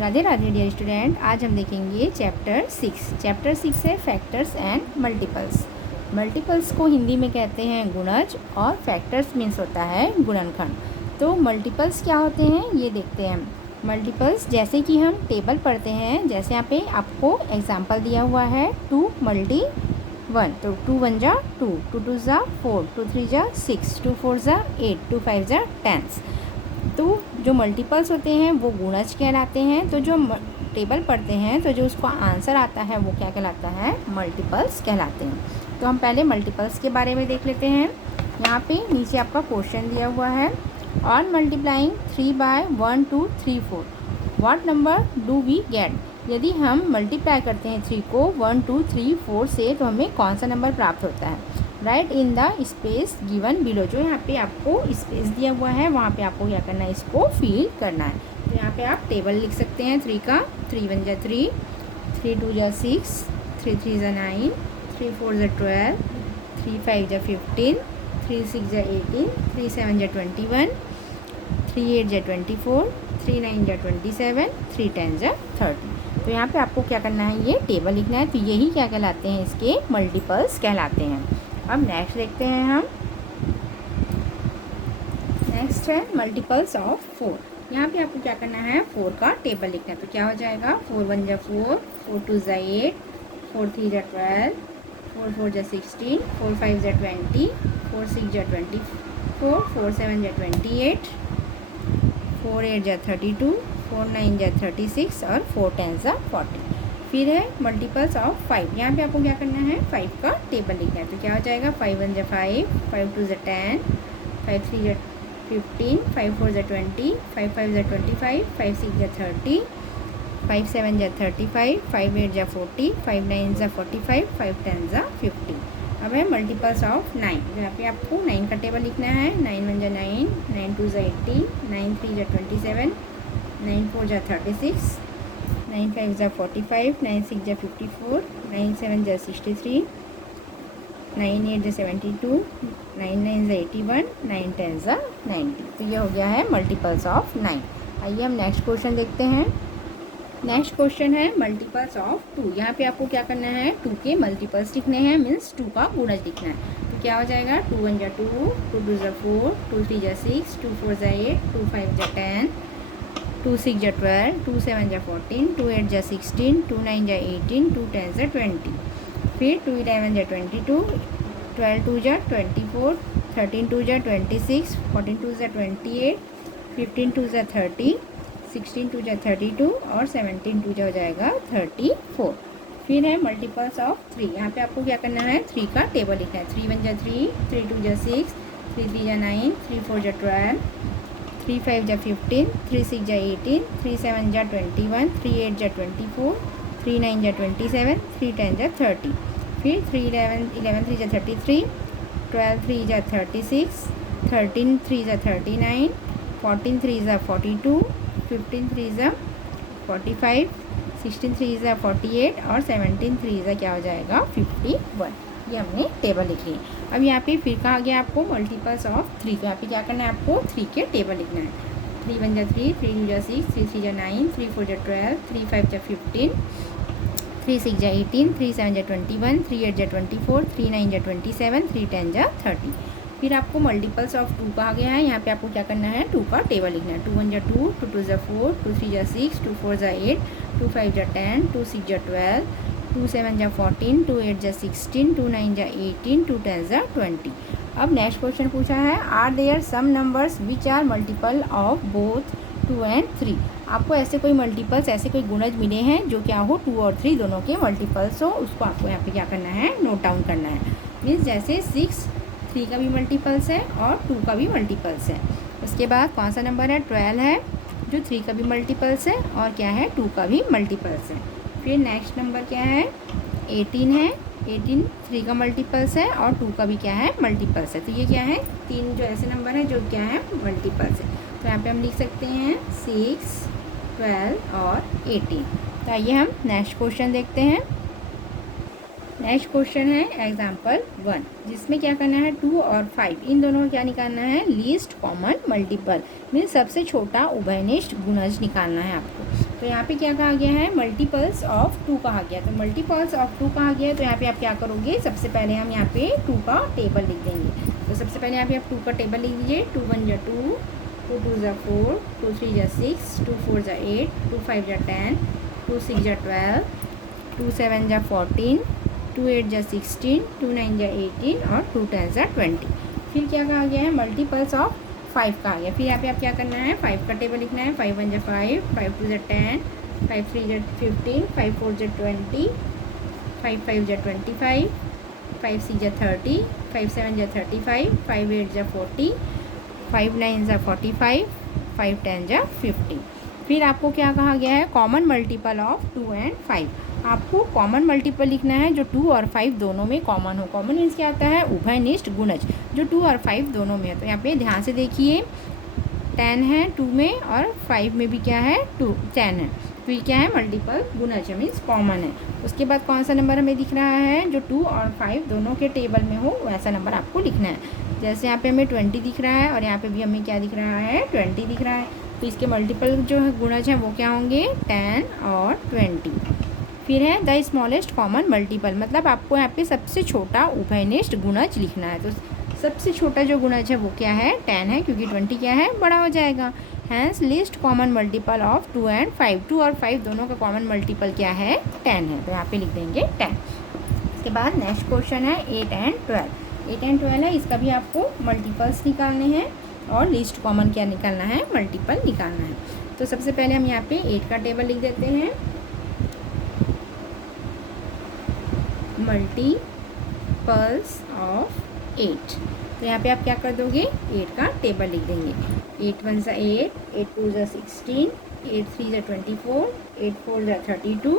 Radhe Radhe dear student. आज हम देखेंगे चैप्टर 6। चैप्टर 6 है फैक्टर्स एंड मल्टीपल्स। मल्टीपल्स को हिंदी में कहते हैं गुणज और फैक्टर्स मीन्स होता है गुणनखंड। तो मल्टीपल्स क्या होते हैं ये देखते हैं। मल्टीपल्स जैसे कि हम टेबल पढ़ते हैं, जैसे यहाँ पे आपको एग्जाम्पल दिया हुआ है 2 × 1, तो 2 × 1 = 2, 2 × 2 = 4, 2 × 3 = 6, 2 × 4 = 8, 2 × 5 = 10। तो जो मल्टीपल्स होते हैं वो गुणज कहलाते हैं। तो जो टेबल पढ़ते हैं तो जो उसका आंसर आता है वो क्या कहलाता है, मल्टीपल्स कहलाते हैं। तो हम पहले मल्टीपल्स के बारे में देख लेते हैं। यहाँ पे नीचे आपका क्वेश्चन दिया हुआ है, on multiplying 3 by 1 2 3 4 what number do we get. यदि हम मल्टीप्लाई करते हैं 3 को 1 2 3 4 से तो हमें कौन सा नंबर प्राप्त होता है। Right in the space given below. जो यहाँ पे आपको स्पेस दिया हुआ है वहाँ पे आपको क्या करना है, इसको फिल करना है। तो यहाँ पे आप टेबल लिख सकते हैं 3 का। 3 × 1 = 3, 3 × 2 = 6, 3 × 3 = 9, 3 × 4 = 12, 3 × 5 = 15, 3 × 6 = 18, 3 × 7 = 21, 3 × 8 = 24, 3 × 9 = 27, 3 × 10 = 30। तो यहाँ पे आपको क्या करना है, ये टेबल लिखना है। तो यही क्या कहलाते हैं, इसके मल्टीपल्स कहलाते हैं। अब नेक्स्ट देखते हैं हम। नेक्स्ट है मल्टीपल्स ऑफ 4। यहाँ पे आपको क्या करना है, 4 का टेबल लिखना है। तो क्या हो जाएगा, 4 × 1 = 4, 4 × 2 = 8, 4 × 3 = 12, 4 × 4 = 16, 4 × 5 = 20, 4 × 6 = 24, 4 × 7 = 28, 4 × 8 = 32, 4 × 9 = 36 और 4 × 10 = 40। फिर है मल्टीपल्स ऑफ 5। यहाँ पे आपको क्या करना है, 5 का टेबल लिखना है। तो क्या हो जाएगा, 5 × 1 = 5, 5 × 2 = 10, 5 × 3 = 15, 5 × 4 = 20, 5 × 5 = 25, 5 × 6 = 30, 5 × 7 = 35, 5 × 8 = 40, 5 × 9 = 45, 5 × 10 = 50। अब है मल्टीपल्स ऑफ 9। यहाँ पे आपको 9 का टेबल लिखना है। 9 × 1 = 9, 9 × 2 = 18, 9 × 3 = 27, 9 × 4 = 36, 9 × 5 = 45, 9 × 6 = 54, 9 × 7 = 63, 9 × 8 = 72, 9 × 9 = 81, 9 × 10 = 90। तो ये हो गया है मल्टीपल्स ऑफ 9। आइए हम नेक्स्ट क्वेश्चन देखते हैं। नेक्स्ट क्वेश्चन है मल्टीपल्स ऑफ 2। यहाँ पे आपको क्या करना है, 2 के मल्टीपल्स लिखने हैं, मीन्स 2 का गुणज लिखना है। तो क्या हो जाएगा, 2 × 1 = 2, 2 × 2 = 4, 2 × 3 = 6, 2 × 4 = 8, 2 × 5 = 10, 2 × 6 = 12, 2 × 7 = 14, 2 × 8 = 16, 2 × 9 = 18, 2 × 10 = 20। फिर 2 × 11 = 22, 12 × 2 = 24, 13 × 2 = 26, 14 × 2 = 28, 15 × 2 = 30, 16 × 2 = 32 और 17 × 2 हो जाएगा 34। फिर है मल्टीपल्स ऑफ 3। यहाँ पे आपको क्या करना है, 3 का टेबल लिखना है। 3 × 1 = 3, 3 × 2 = 6, 3 × 3 = 9, 3 × 4 = 12, 3 × 5 = 15, 3 × 6 = 18, 3 × 7 = 21, 3 × 8 = 24, 3 × 9 = 27, 3 × 10 = 30। फिर 3 × 11 × 3 = 33, 12 × 3 = 36, 13 × 3 = 39, 14 × 3 = 42, 15 × 3 = 45, 16 × 3 = 48 और 17 × 3 क्या हो जाएगा, 51। ये हमने टेबल लिख ली। अब यहाँ पे फिर कहा गया आपको मल्टीपल्स ऑफ 3। तो यहाँ पे क्या करना है, आपको 3 के टेबल लिखना है। 3 × 1 = 3, 3 × 2 = 6, 3 × 3 = 9, 3 × 4 = 12, 3 × 5 = 15, 3 × 6 = 18, 3 × 7 = 21, 3 × 8 = 24, 3 × 9 = 27, 3 × 10 = 30। फिर आपको मल्टीपल्स ऑफ 2 कहा गया है। यहाँ पे आपको क्या करना है, 2 का टेबल लिखना है। 2 × 1 = 2, 2 × 2 = 4, 2 × 3 = 6, 2 × 4 = 8, 2 × 5 = 10, 2 × 6 = 12, 2 × 7 = 14, 2 × 8 = 16, 2 × 9 = 18, 2 × 10 = 20। अब नेक्स्ट क्वेश्चन पूछा है, are there some numbers which are multiple of both 2 and 3। आपको ऐसे कोई मल्टीपल्स, ऐसे कोई गुणज मिले हैं जो क्या हो, 2 और 3 दोनों के मल्टीपल्स हो। उसको आपको यहाँ पे क्या करना है, नोट डाउन करना है। मीन्स जैसे 6 3 का भी मल्टीपल्स है और 2 का भी मल्टीपल्स है। उसके बाद कौन सा नंबर है, 12 है जो 3 का भी मल्टीपल्स है और क्या है, 2 का भी मल्टीपल्स है। फिर नेक्स्ट नंबर क्या है, 18 है। 18 3 का मल्टीपल्स है और 2 का भी क्या है, मल्टीपल्स है। तो ये क्या है, 3 जो ऐसे नंबर है जो क्या है, मल्टीपल्स है। तो यहाँ पे हम लिख सकते हैं 6, 12 और 18। तो आइए हम नेक्स्ट क्वेश्चन देखते हैं। नेक्स्ट क्वेश्चन है एग्जाम्पल 1, जिसमें क्या करना है, 2 और 5 इन दोनों को क्या निकालना है, लीस्ट कॉमन मल्टीपल मीन्स सबसे छोटा उभयनिष्ठ गुणज निकालना है आपको। तो यहाँ पे क्या कहा गया है, मल्टीपल्स ऑफ 2 कहा गया। तो मल्टीपल्स ऑफ 2 कहा गया है, तो यहाँ पे आप क्या करोगे, सबसे पहले हम यहाँ पे 2 का टेबल लिख देंगे। तो सबसे पहले यहाँ पे आप 2 का टेबल लिख दीजिए। 2 1 जा 2, 2 2 जा 4, 2 3 जा 6, 2 4 जा 8, 2 5 जा 10, 2 6 जा 12, 2 7 जा 14, 2 8 जा 16, 2 9 जा 18 और 2 10 जा 20। फिर क्या कहा गया है, मल्टीपल्स ऑफ 5 का आ गया। फिर यहाँ पे आप क्या करना है, 5 का टेबल लिखना है। 5 1 जा 5, 5 2 जा 10, 5 3 जा 15, 5 4 जा 20, 5 5 जा 25, 5 6 जा 30, 5 7 जा 35, 5 8 जा 40, 5 9 जा 45, 5 10 जा 50। फिर आपको क्या कहा गया है, कॉमन मल्टीपल ऑफ 2 एंड 5। आपको कॉमन मल्टीपल लिखना है जो 2 और 5 दोनों में कॉमन हो। कॉमन मीन्स क्या आता है, उभयनिष्ठ गुणज, जो 2 और 5 दोनों में है। तो यहाँ पे ध्यान से देखिए, 10 है 2 में और 5 में भी क्या है, 10 है। तो ये क्या है, मल्टीपल गुणज मीन्स कॉमन है। उसके बाद कौन सा नंबर हमें दिख रहा है, जो 2 और 5 दोनों के टेबल में हो वैसा नंबर आपको लिखना है। जैसे यहाँ पे हमें 20 दिख रहा है और यहाँ पे भी हमें क्या दिख रहा है, 20 दिख रहा है। तो इसके मल्टीपल जो गुणज हैं वो क्या होंगे, 10 और 20। फिर है द स्मॉलेस्ट कॉमन मल्टीपल, मतलब आपको यहाँ पे सबसे छोटा उभयनिष्ठ गुणज लिखना है। तो सबसे छोटा जो गुणज है वो क्या है, 10 है, क्योंकि 20 क्या है, बड़ा हो जाएगा। Hence least common multiple of 2 and 5। 2 और 5 दोनों का कॉमन मल्टीपल क्या है, 10 है। तो यहाँ पे लिख देंगे 10। इसके बाद नेक्स्ट क्वेश्चन है 8 एंड 12। 8 एंड 12 है, इसका भी आपको मल्टीपल्स निकालने हैं और लिस्ट कॉमन क्या निकालना है, मल्टीपल निकालना है। तो सबसे पहले हम यहाँ पे 8 का टेबल लिख देते हैं। Multiples of 8। तो यहाँ पे आप क्या कर दोगे, 8 का टेबल लिख देंगे। 8 1 जा 8, 8 2 जा 16, 8 3 जा 24, 8 4 जा 32,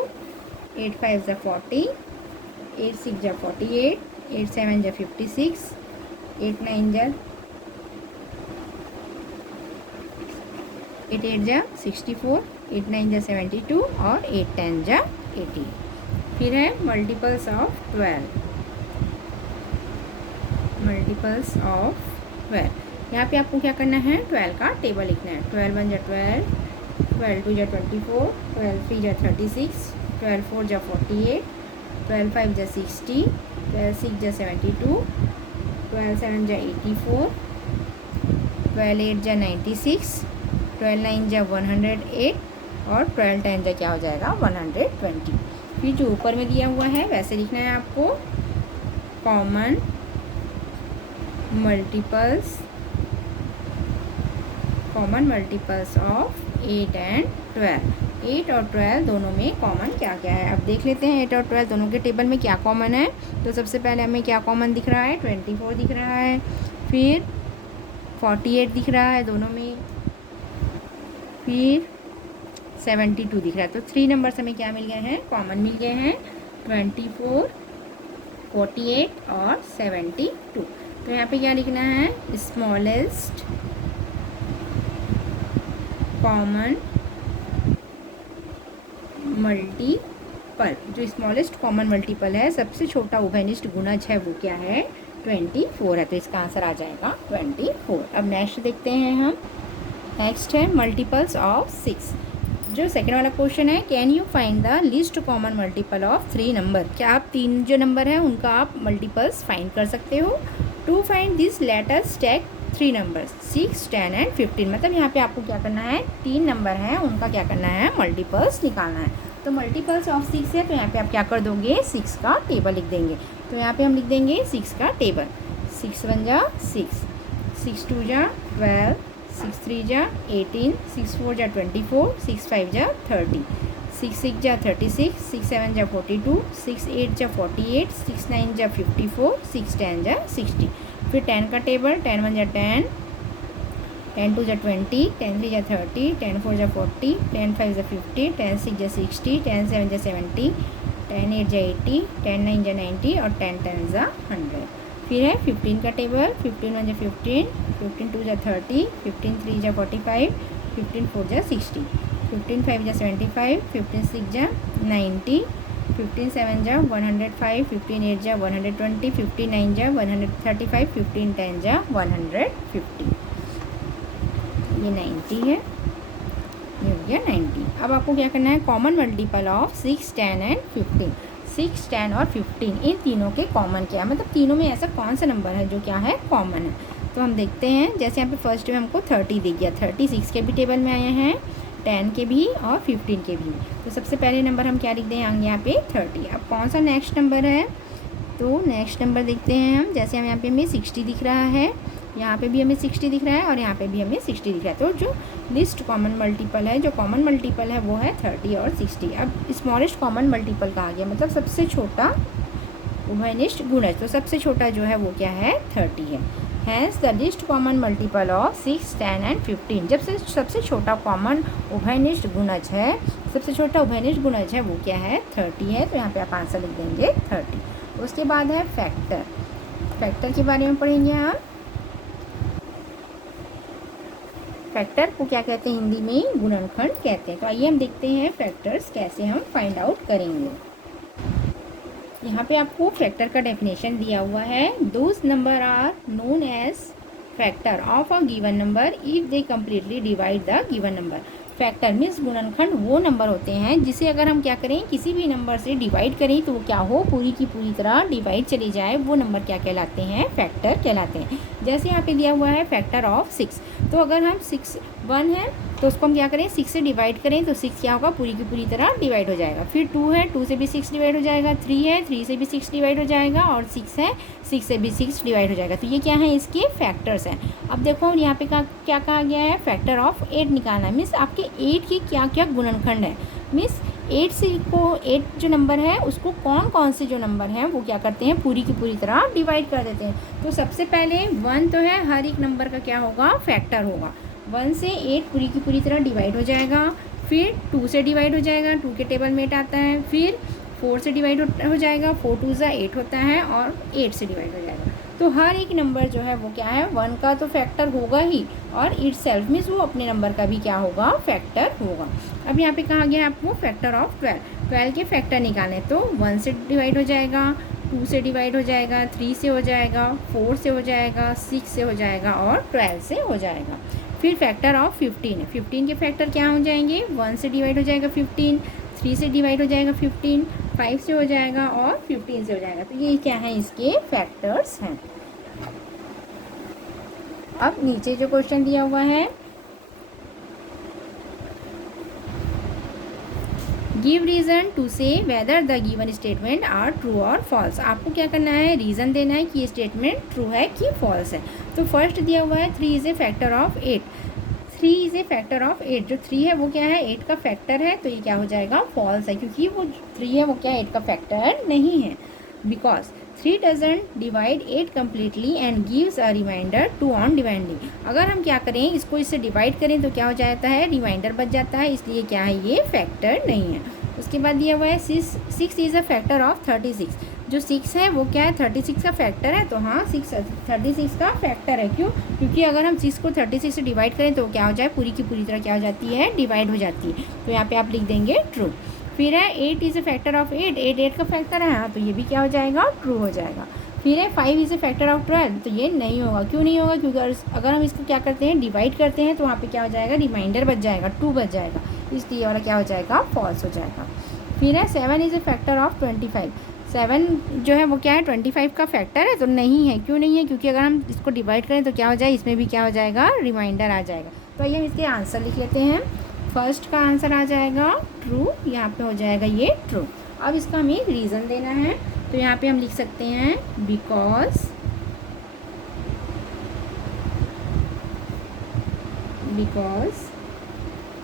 8 5 जा 40, 8 6 जा 48, 8 7 जा 56, 8 9 जा 8 8 जा 64, 8 9 जा 72 और 8 10 जा 80। फिर है मल्टीपल्स ऑफ 12। मल्टीपल्स ऑफ 12, यहाँ पे आपको क्या करना है, 12 का टेबल लिखना है। 12 1 जा 12, 12 2 जा 24, 12 3 जा 36, 12 4 जा 48, 12 5 जा 60, 12 6 जा 72, 12 7 जा 84, 12 8 जा 96, 12 9 जा 108 और 12 10 जा क्या हो जाएगा, 120। फिर जो ऊपर में दिया हुआ है वैसे लिखना है आपको, कॉमन मल्टीपल्स ऑफ 8 एंड 12। 8 और 12 दोनों में कॉमन क्या क्या है, अब देख लेते हैं 8 और 12 दोनों के टेबल में क्या कॉमन है। तो सबसे पहले हमें क्या कॉमन दिख रहा है, 24 दिख रहा है, फिर 48 दिख रहा है दोनों में, फिर 72 दिख रहा है। तो 3 नंबर्स हमें क्या मिल गए हैं, कॉमन मिल गए हैं, 24 48 और 72। तो यहाँ पे क्या लिखना है, स्मॉलेस्ट कॉमन मल्टीपल। जो स्मॉलेस्ट कॉमन मल्टीपल है, सबसे छोटा उभयनिष्ठ गुणज है वो क्या है, 24 है। तो इसका आंसर आ जाएगा 24। अब नेक्स्ट देखते हैं हम। नेक्स्ट है मल्टीपल्स ऑफ 6। जो सेकेंड वाला क्वेश्चन है, can you find the least common multiple of 3 number. क्या आप 3 जो नंबर है उनका आप मल्टीपल्स फाइंड कर सकते हो। To find this let us take 3 numbers 6 10 and 15। मतलब यहाँ पे आपको क्या करना है, 3 नंबर हैं उनका क्या करना है, मल्टीपल्स निकालना है। तो मल्टीपल्स ऑफ 6 है, तो यहाँ पे आप क्या कर दोगे, 6 का टेबल लिख देंगे। तो यहाँ पे हम लिख देंगे 6 का टेबल। 6 1 जा 6, 6 2 जा 12, 6 3 जा 18, 6 4 जा 24, 6 5 जा 30, 6 6 जा 36, 6 7 जा 42, 6 8 जा 48, 6 9 जा 54, 6 10 जा 60। फिर 10 का टेबल, 10 1 जा 10, 10 2 जा 20, 10 3 जा 30, 10 4 जा 40, 10 5 जा 50, 10 6 जा 60, 10 7 जा 70, 10 8 जा 80, 10 9 जा 90 और 10 10 जा 100। फिर है 15 का टेबल, 15 1 जा 15, 15 2 जा 30, 15 3 जा 45, 15 4 जा 60, 15 5 जा 75, 15 6 जा 90, 15 7 जा 105, 15 8 जा 120, 15 9 जा 135, 15 10 जा 150। ये 90 है, ये हो गया 90। अब आपको क्या करना है, कॉमन मल्टीपल ऑफ 6, 10 एंड 15। 6, 10 और 15 इन तीनों के कॉमन क्या है, मतलब तीनों में ऐसा कौन सा नंबर है जो क्या है कॉमन है। तो हम देखते हैं, जैसे यहाँ पे फर्स्ट में हमको 30 दिख गया, 36 के भी टेबल में आए हैं, 10 के भी और 15 के भी। तो सबसे पहले नंबर हम क्या लिख दें यहाँ पे 30। अब कौन सा नेक्स्ट नंबर है, तो नेक्स्ट नंबर देखते हैं हम, जैसे हम यहाँ पे हमें 60 दिख रहा है, यहाँ पे भी हमें 60 दिख रहा है और यहाँ पे भी हमें 60 दिख रहा है। तो जो लिस्ट कॉमन मल्टीपल है, जो कॉमन मल्टीपल है वो है 30 और 60। अब स्मॉलेस्ट कॉमन मल्टीपल कहा गया, मतलब सबसे छोटा उभयनिष्ठ गुणज। तो सबसे छोटा जो है वो क्या है 30 है। Hence the least common multiple of 6, 10 and 15। जब से सबसे छोटा कॉमन उभयनिष्ठ गुणज है, सबसे छोटा उभयनिष्ठ गुणज है वो क्या है 30 है। तो यहाँ पे आप आंसर लिख देंगे 30। उसके बाद है फैक्टर। फैक्टर के बारे में पढ़ेंगे आप। फैक्टर को क्या कहते हैं हिंदी में, गुणनखंड कहते हैं। तो आइए हम देखते हैं फैक्टर्स कैसे हम फाइंड आउट करेंगे। यहाँ पे आपको फैक्टर का डेफिनेशन दिया हुआ है। Those number are known as factor of a given number if they completely divide the given number. Factor means गुणनखंड वो नंबर होते हैं जिसे अगर हम क्या करें, किसी भी नंबर से डिवाइड करें तो वो क्या हो, पूरी की पूरी तरह डिवाइड चली जाए, वो नंबर क्या कहलाते हैं, फैक्टर कहलाते हैं। जैसे यहाँ पे दिया हुआ है फैक्टर ऑफ 6। तो अगर हम 6 1 है तो उसको हम क्या करें, 6 से डिवाइड करें तो 6 क्या होगा, पूरी की पूरी तरह डिवाइड हो जाएगा। फिर 2 है, 2 से भी 6 डिवाइड हो जाएगा। 3 है, 3 से भी 6 डिवाइड हो जाएगा। और 6 है, 6 से भी 6 डिवाइड हो जाएगा। तो ये क्या है, इसके फैक्टर्स हैं। अब देखो यहाँ पे क्या कहा गया है, फैक्टर ऑफ 8 निकालना है। मीन्स आपके 8 के क्या क्या गुणनखंड है। मीन्स 8 से को 8 जो नंबर है उसको कौन कौन से जो नंबर हैं वो क्या करते हैं, पूरी की पूरी तरह डिवाइड कर देते हैं। तो सबसे पहले 1 तो है, हर एक नंबर का क्या होगा, फैक्टर होगा। 1 से 8 पूरी की पूरी तरह डिवाइड हो जाएगा। फिर 2 से डिवाइड हो जाएगा, 2 के टेबल में 8 आता है। फिर 4 से डिवाइड हो जाएगा, 4 2 ज़ा 8 होता है। और 8 से डिवाइड हो जाएगा। तो हर एक नंबर जो है वो क्या है, 1 का तो फैक्टर होगा ही, और इट सेल्फ मीन्स वो अपने नंबर का भी क्या होगा, फैक्टर होगा। अब यहाँ पे कहा गया है आपको फैक्टर ऑफ 12। 12 के फैक्टर निकालें तो 1 से डिवाइड हो जाएगा, 2 से डिवाइड हो जाएगा, 3 से हो जाएगा, 4 से हो जाएगा, 6 से हो जाएगा और 12 से हो जाएगा। फिर फैक्टर ऑफ 15 है। 15 के फैक्टर क्या हो जाएंगे, 1 से डिवाइड हो जाएगा 15, 3 से डिवाइड हो जाएगा 15, 5 से हो जाएगा और 15 से हो जाएगा। तो ये क्या है, इसके फैक्टर्स हैं। अब नीचे जो क्वेश्चन दिया हुआ है, give reason to say whether the given statement are true और फॉल्स। आपको क्या करना है, रीज़न देना है कि ये स्टेटमेंट ट्रू है कि फॉल्स है। तो फर्स्ट दिया हुआ है 3 is a factor of 8। 3 is a factor of 8। जो 3 है वो क्या है, 8 का फैक्टर है। तो ये क्या हो जाएगा, फॉल्स है, क्योंकि वो 3 है वो क्या 8 का फैक्टर नहीं है। Because 3 doesn't divide 8 completely and gives a remainder 2 on dividing. अगर हम क्या करें, इसको इससे डिवाइड करें तो क्या हो जाता है, रिमाइंडर बच जाता है, इसलिए क्या है, ये फैक्टर नहीं है। उसके बाद दिया हुआ है 6 इज़ अ फैक्टर ऑफ 36। जो 6 है वो क्या है, 36 का फैक्टर है। तो हाँ, 6 36 का फैक्टर है। क्यों, क्योंकि अगर हम 6 को 36 से डिवाइड करें तो क्या हो जाए, पूरी की पूरी तरह क्या हो जाती है, डिवाइड हो जाती है। तो यहाँ पे आप लिख देंगे ट्रू। फिर है 8 इज़ ए फैक्टर ऑफ 8। 8 का फैक्टर है, हाँ, तो ये भी क्या हो जाएगा, ट्रू हो जाएगा। फिर है 5 इज़ ए फैक्टर ऑफ 12। तो ये नहीं होगा। क्यों नहीं होगा, क्योंकि अगर हम इसको क्या करते हैं, डिवाइड करते हैं तो वहाँ पे क्या हो जाएगा, रिमाइंडर बच जाएगा, 2 बच जाएगा, इसलिए वाला क्या हो जाएगा, फॉल्स हो जाएगा। फिर है 7 इज़ ए फैक्टर ऑफ 25। 7 जो है वो क्या है, 25 का फैक्टर है। तो नहीं है। क्यों नहीं है, क्योंकि अगर हम इसको डिवाइड करें तो क्या हो जाए, इसमें भी क्या हो जाएगा, रिमाइंडर आ जाएगा। तो आइए हम इसके आंसर लिख लेते हैं। फर्स्ट का आंसर आ जाएगा ट्रू, यहाँ पे हो जाएगा ये ट्रू। अब इसका हमें रीज़न देना है। तो यहाँ पे हम लिख सकते हैं because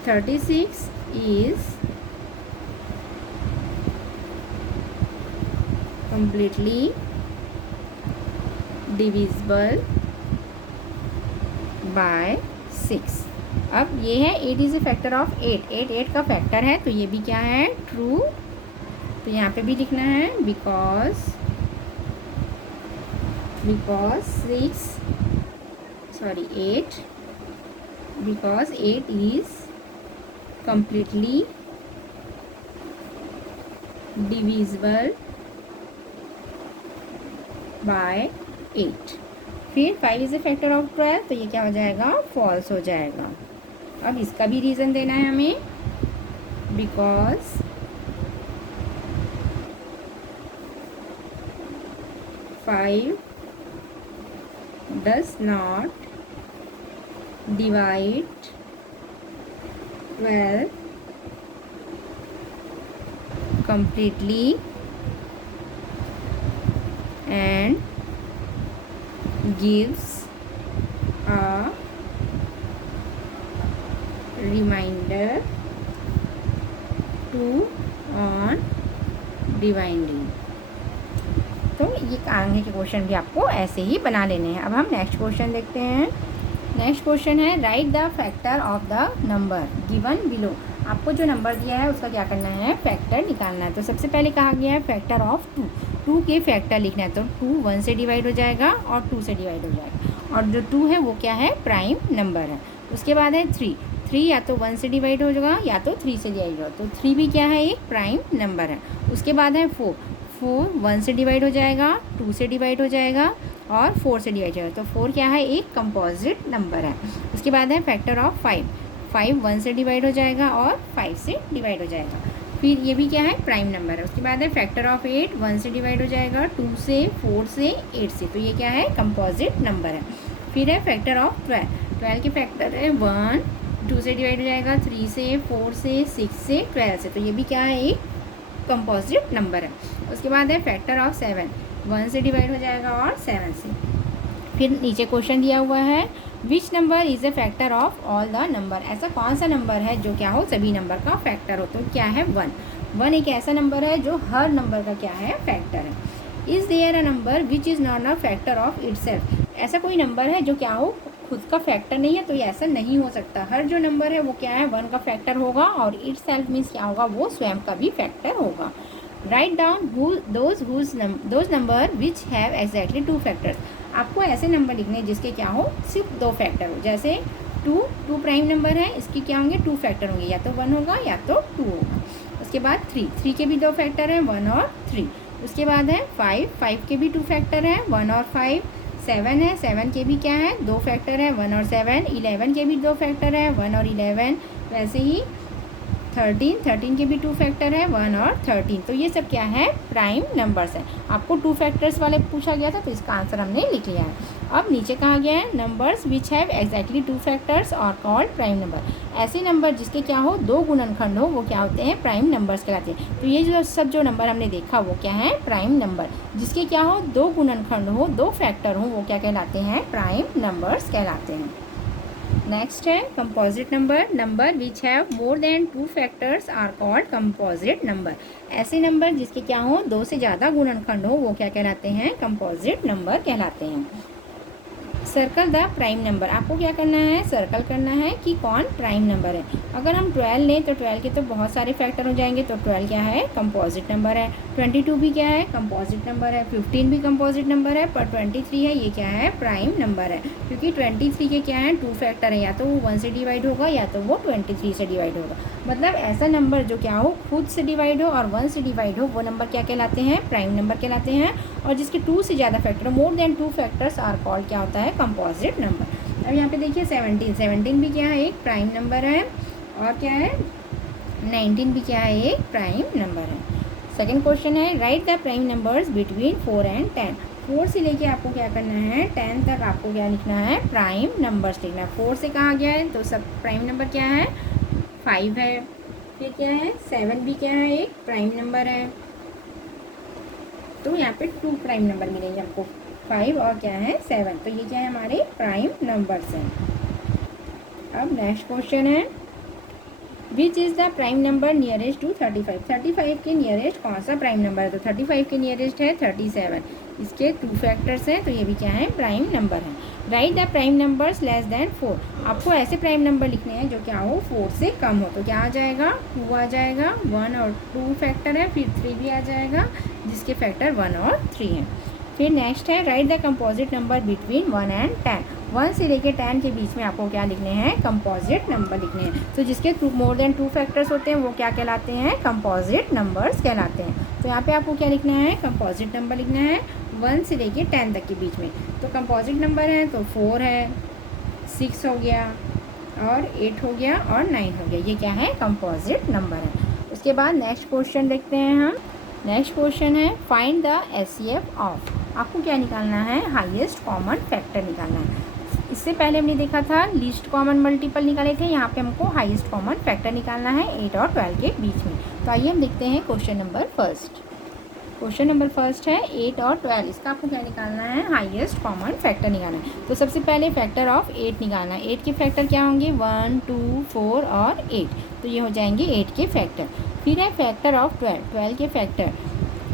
36 is completely divisible by 6। अब ये है 8 इज़ ए फैक्टर ऑफ 8। 8 का फैक्टर है, तो ये भी क्या है, ट्रू। तो यहाँ पे भी लिखना है because 8 is completely divisible by 8। फिर 5 इज़ ए फैक्टर ऑफ 12। तो ये क्या हो जाएगा, फॉल्स हो जाएगा। अब इसका भी रीज़न देना है हमें। because 5 does not divide 12 completely and gives a reminder to on dividing। तो ये आगे के क्वेश्चन भी आपको ऐसे ही बना लेने हैं। अब हम नेक्स्ट क्वेश्चन देखते हैं। नेक्स्ट क्वेश्चन है right the factor of the number given below. आपको जो नंबर दिया है उसका क्या करना है, फैक्टर निकालना है। तो सबसे पहले कहा गया है फैक्टर ऑफ 2, 2 के फैक्टर लिखना है। तो 2 1 से डिवाइड हो जाएगा और 2 से डिवाइड हो जाएगा, और जो 2 है वो क्या है, प्राइम नंबर है। उसके बाद है 3, 3 या तो 1 से डिवाइड होगा या तो 3 से डिवाइड होगा, तो 3 भी क्या है, एक प्राइम नंबर है। उसके बाद है 4, 4 1 से डिवाइड हो जाएगा, 2 से डिवाइड हो जाएगा और 4 से डिवाइड हो जाएगा, तो 4 क्या है, एक कंपोजिट नंबर है। उसके बाद है फैक्टर ऑफ 5, 5 1 से डिवाइड हो जाएगा और 5 से डिवाइड हो जाएगा, फिर ये भी क्या है, प्राइम नंबर है। उसके बाद है फैक्टर ऑफ 8, 1 से डिवाइड हो जाएगा, 2 से, 4 से, 8 से, तो ये क्या है, कंपोजिट नंबर है। फिर है फैक्टर ऑफ 12, 12 के फैक्टर है 1, 2 से डिवाइड हो जाएगा, 3 से, 4 से, 6 से, 12 से, तो ये भी क्या है, एक कंपोजिट नंबर है। उसके बाद है फैक्टर ऑफ 7, 1 से डिवाइड हो जाएगा और 7 से। फिर नीचे क्वेश्चन दिया हुआ है which number is a factor of all the number. ऐसा कौन सा नंबर है जो क्या हो, सभी नंबर का फैक्टर हो, तो क्या है, 1। 1 एक ऐसा नंबर है जो हर नंबर का क्या है, फैक्टर है। Is there a number which is not a factor of itself. ऐसा कोई नंबर है जो क्या हो, खुद का फैक्टर नहीं है, तो ये ऐसा नहीं हो सकता। हर जो नंबर है वो क्या है, 1 का फैक्टर होगा, और इटसेल्फ मीन्स क्या होगा, वो स्वयं का भी फैक्टर होगा। Write down those number which have exactly 2 factors. आपको ऐसे नंबर लिखने जिसके क्या हो, सिर्फ 2 फैक्टर हो। जैसे 2 प्राइम नंबर है, इसके क्या होंगे, 2 फैक्टर होंगे, या तो 1 होगा या तो 2 होगा। उसके बाद 3 के भी 2 फैक्टर हैं, 1 और 3। उसके बाद है 5 के भी 2 फैक्टर हैं, 1 और 5। 7 है, 7 के भी क्या है, 2 फैक्टर है, 1 और 7। 11 के भी 2 फैक्टर है, 1 और 11। वैसे ही 13 के भी 2 फैक्टर है, 1 और 13। तो ये सब क्या है, प्राइम नंबर्स हैं। आपको 2 फैक्टर्स वाले पूछा गया था, तो इसका आंसर हमने लिख लिया है। अब नीचे कहा गया है numbers which have exactly 2 factors और कॉल्ड प्राइम नंबर। ऐसे नंबर जिसके क्या हो, 2 गुणनखंड हो, वो क्या होते हैं, प्राइम नंबर्स कहलाते हैं। तो ये जो नंबर हमने देखा वो क्या है, प्राइम नंबर। जिसके क्या हो, 2 गुणनखंड हो, 2 फैक्टर हो, वो क्या कहलाते हैं, प्राइम नंबर्स कहलाते हैं। नेक्स्ट है composite number. Number which have more than 2 factors are called composite number. ऐसे नंबर जिसके क्या हो, 2 से ज़्यादा गुणनखंड हो, वो क्या कहलाते हैं, कंपोजिट नंबर कहलाते हैं। Circle the prime number. आपको क्या करना है, सर्कल करना है कि कौन प्राइम नंबर है। अगर हम 12 लें तो 12 के तो बहुत सारे फैक्टर हो जाएंगे, तो 12 क्या है, कंपोजिट नंबर है। 22 भी क्या है, कंपोजिट नंबर है। 15 भी कंपोजिट नंबर है, पर 23 है, ये क्या है, प्राइम नंबर है, क्योंकि 23 के क्या है, 2 फैक्टर है, या तो वो 1 से डिवाइड होगा या तो वो 23 से डिवाइड होगा। मतलब ऐसा नंबर जो क्या हो, खुद से डिवाइड हो और 1 से डिवाइड हो, वो नंबर क्या कहलाते हैं, प्राइम नंबर कहलाते हैं। और जिसके 2 से ज़्यादा factor, more than 2 factors are called, क्या होता है, कंपोजिट नंबर। अब यहाँ पे देखिए 17 भी क्या है, एक प्राइम नंबर है, और क्या है, 19 भी क्या है, एक प्राइम नंबर है। सेकंड क्वेश्चन है right the prime numbers between 4 and 10। 4 से लेके आपको क्या करना है, 10 तक आपको क्या लिखना है, प्राइम नंबर्स लिखना है। 4 से कहा गया है, तो सब प्राइम नंबर क्या है, 5 है। फिर क्या है, 7 भी क्या है, एक प्राइम नंबर है। तो यहाँ पे 2 प्राइम नंबर मिलेंगे आपको, 5 और क्या है, 7। तो ये क्या है, हमारे प्राइम नंबर्स हैं। अब नेक्स्ट क्वेश्चन है which is the prime number nearest to 35। 35 के नियरेस्ट कौन सा प्राइम नंबर है, तो 35 के नियरेस्ट है 37। इसके 2 फैक्टर्स हैं, तो ये भी क्या है, प्राइम नंबर है। Right the prime numbers less than 4। आपको ऐसे प्राइम नंबर लिखने हैं जो क्या हो, 4 से कम हो, तो क्या आ जाएगा, 2 आ जाएगा, 1 और 2 फैक्टर है, फिर 3 भी आ जाएगा, जिसके फैक्टर 1 और 3 हैं। फिर नेक्स्ट है right the composite number between 1 and 10। 1 से लेकर 10 के बीच में आपको क्या लिखने हैं, कंपोजिट नंबर लिखने हैं। तो जिसके मोर देन 2 फैक्टर्स होते हैं, वो क्या कहलाते हैं, कंपोजिट नंबर्स कहलाते हैं। तो यहाँ पे आपको क्या लिखना है, कंपोजिट नंबर लिखना है 1 से लेकर 10 तक के बीच में। तो कंपोजिट नंबर है, तो 4 है, 6 हो गया, और 8 हो गया, और 9 हो गया, ये क्या है, कंपोजिट नंबर है। इसके बाद नेक्स्ट क्वेश्चन देखते हैं हम। नेक्स्ट क्वेश्चन है फाइंड द एचसीएफ ऑफ। आपको क्या निकालना है, हाईएस्ट कॉमन फैक्टर निकालना है। इससे पहले हमने देखा था लीस्ट कॉमन मल्टीपल निकाले थे, यहाँ पे हमको हाईएस्ट कॉमन फैक्टर निकालना है 8 और 12 के बीच में। तो आइए हम देखते हैं question number first. Question number first है 8 और 12, इसका आपको क्या निकालना है, हाईएस्ट कॉमन फैक्टर निकालना है। तो सबसे पहले फैक्टर ऑफ 8 निकालना है। 8 के फैक्टर क्या होंगे, 1 2 4 और 8, तो ये हो जाएंगे 8 के फैक्टर। फिर है फैक्टर ऑफ 12, 12 के फैक्टर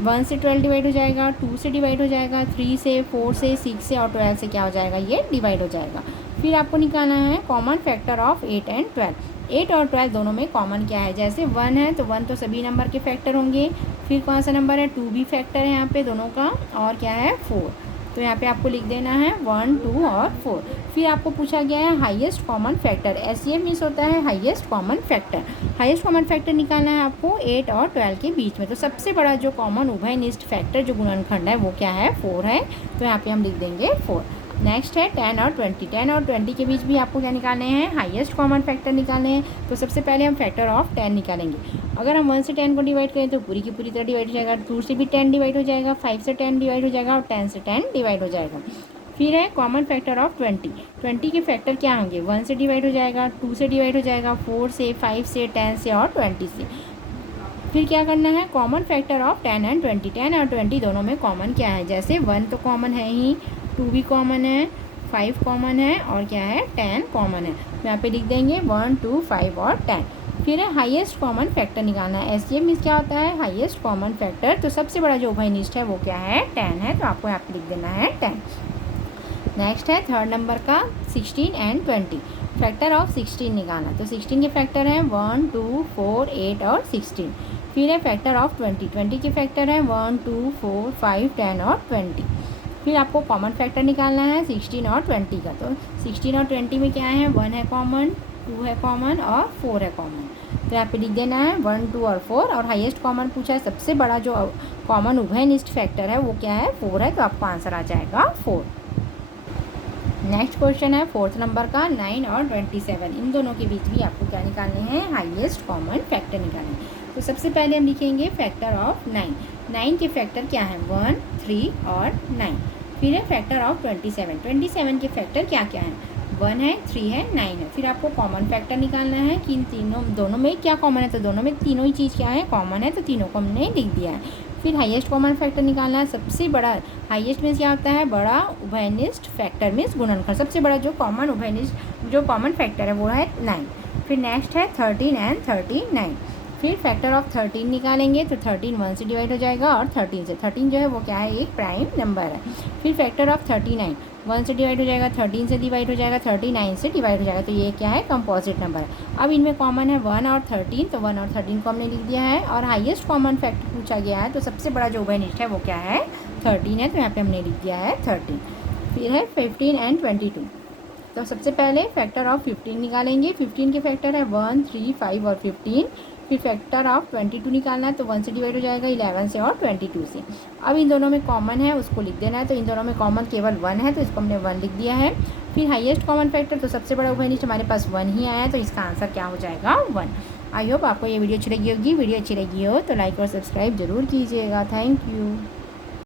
1 से 12 डिवाइड हो जाएगा, 2 से डिवाइड हो जाएगा, 3 से, 4 से, 6 से और 12 से क्या हो जाएगा, ये डिवाइड हो जाएगा। फिर आपको निकालना है कॉमन फैक्टर ऑफ 8 एंड 12। 8 और 12 दोनों में कॉमन क्या है, जैसे 1 है तो 1 तो सभी नंबर के फैक्टर होंगे। फिर कौन सा नंबर है, 2 भी फैक्टर है यहाँ पे दोनों का, और क्या है 4। तो यहाँ पे आपको लिख देना है 1 2 और 4। फिर आपको पूछा गया है highest common factor. HCF means होता है highest common factor. Highest common factor निकालना है आपको 8 और 12 के बीच में। तो सबसे बड़ा जो कॉमन उभयनिष्ठ फैक्टर जो गुणनखंड है वो क्या है, 4 है। तो यहाँ पे हम लिख देंगे 4। नेक्स्ट है 10 और 20। 10 और 20 के बीच भी आपको क्या निकालने हैं, हाईएस्ट कॉमन फैक्टर निकालने हैं। तो सबसे पहले हम फैक्टर ऑफ 10 निकालेंगे। अगर हम 1 से 10 को डिवाइड करें तो पूरी की पूरी तरह डिवाइड हो जाएगा। 2 से भी 10 डिवाइड हो जाएगा, 5 से 10 डिवाइड हो जाएगा और 10 से 10 डिवाइड हो जाएगा। फिर है कॉमन फैक्टर ऑफ 20। 20 के फैक्टर क्या होंगे, 1 से डिवाइड हो जाएगा, 2 से डिवाइड हो जाएगा, 4 से, 5 से, 10 से और 20 से। फिर क्या करना है, कॉमन फैक्टर ऑफ 10 एंड 20। 10 और 20 दोनों में कॉमन क्या है, जैसे 1 तो कॉमन है ही, 2 भी कॉमन है, 5 कॉमन है और क्या है 10 कॉमन है। तो यहाँ पे लिख देंगे 1 2 5 और 10। फिर है हाईएस्ट कॉमन फैक्टर निकालना है। एचसीएफ मीन्स क्या होता है, हाईएस्ट कॉमन फैक्टर। तो सबसे बड़ा जो उभयनिष्ठ है वो क्या है, 10 है। तो आपको यहाँ पे लिख देना है 10। नेक्स्ट है थर्ड नंबर का 16 एंड 20। फैक्टर ऑफ 16 निकालना। तो 16 के फैक्टर हैं 1 2 4 8 और 16। फिर है फैक्टर ऑफ 20। 20 के फैक्टर हैं 1 2 4 5 10 और 20। फिर आपको कॉमन फैक्टर निकालना है 16 और 20 का। तो 16 और 20 में क्या है, 1 है कॉमन, 2 है कॉमन और 4 है कॉमन। तो यहाँ पे लिख देना है 1 2 और 4। और हाईएस्ट कॉमन पूछा है, सबसे बड़ा जो कॉमन उभयनिष्ठ फैक्टर है वो क्या है, 4 है। तो आपको आंसर आ जाएगा 4। नेक्स्ट क्वेश्चन है फोर्थ नंबर का 9 और 27। इन दोनों के बीच भी आपको क्या निकालने हैं, हाईएस्ट कॉमन फैक्टर निकालने। तो सबसे पहले हम लिखेंगे फैक्टर ऑफ 9। 9 के फैक्टर क्या है, 1 3 और 9। फिर है फैक्टर ऑफ 27। 27 के फैक्टर क्या क्या है, 1 है, 3 है, 9 है। फिर आपको कॉमन फैक्टर निकालना है कि इन तीनों दोनों में क्या कॉमन है। तो दोनों में तीनों ही चीज़ क्या है, कॉमन है। तो तीनों को हमने लिख दिया है। फिर हाईएस्ट कॉमन फैक्टर निकालना है। सबसे बड़ा, हाईएस्ट मीन्स क्या होता है, बड़ा उभयनिष्ठ फैक्टर मीन्स गुणनखंड। सबसे बड़ा जो कॉमन उभयनिष्ठ जो कॉमन फैक्टर है वो है 9। फिर नेक्स्ट है 13 एंड 39। फिर फैक्टर ऑफ 13 निकालेंगे। तो 13 1 से डिवाइड हो जाएगा और 13 से। 13 जो है वो क्या है, एक प्राइम नंबर है। फिर फैक्टर ऑफ 39 1 से डिवाइड हो जाएगा, 13 से डिवाइड हो जाएगा, 39 से डिवाइड हो जाएगा। तो ये क्या है, कंपोजिट नंबर है। अब इनमें कॉमन है 1 और 13। तो 1 और 13 को हमने लिख दिया है। और हाईएस्ट कॉमन फैक्टर पूछा गया है, तो सबसे बड़ा जो उभयनिष्ठ है वो क्या है, 13 है। तो यहाँ पे हमने लिख दिया है 13। फिर है 15 एंड 22। तो सबसे पहले फैक्टर ऑफ 15 निकालेंगे। 15 के फैक्टर है 1 3 5 और 15। फिर फैक्टर ऑफ 22 निकालना है। तो 1 से डिवाइड हो जाएगा, 11 से और 22 से। अब इन दोनों में कॉमन है, उसको लिख देना है। तो इन दोनों में कॉमन केवल 1 है, तो इसको हमने 1 लिख दिया है। फिर हाईएस्ट कॉमन फैक्टर, तो सबसे बड़ा उभयनिष्ठ हमारे पास 1 ही आया है। तो इसका आंसर क्या हो जाएगा, 1। आई होप आपको ये वीडियो अच्छी लगी होगी। वीडियो अच्छी लगी हो तो लाइक और सब्सक्राइब जरूर कीजिएगा। Thank you.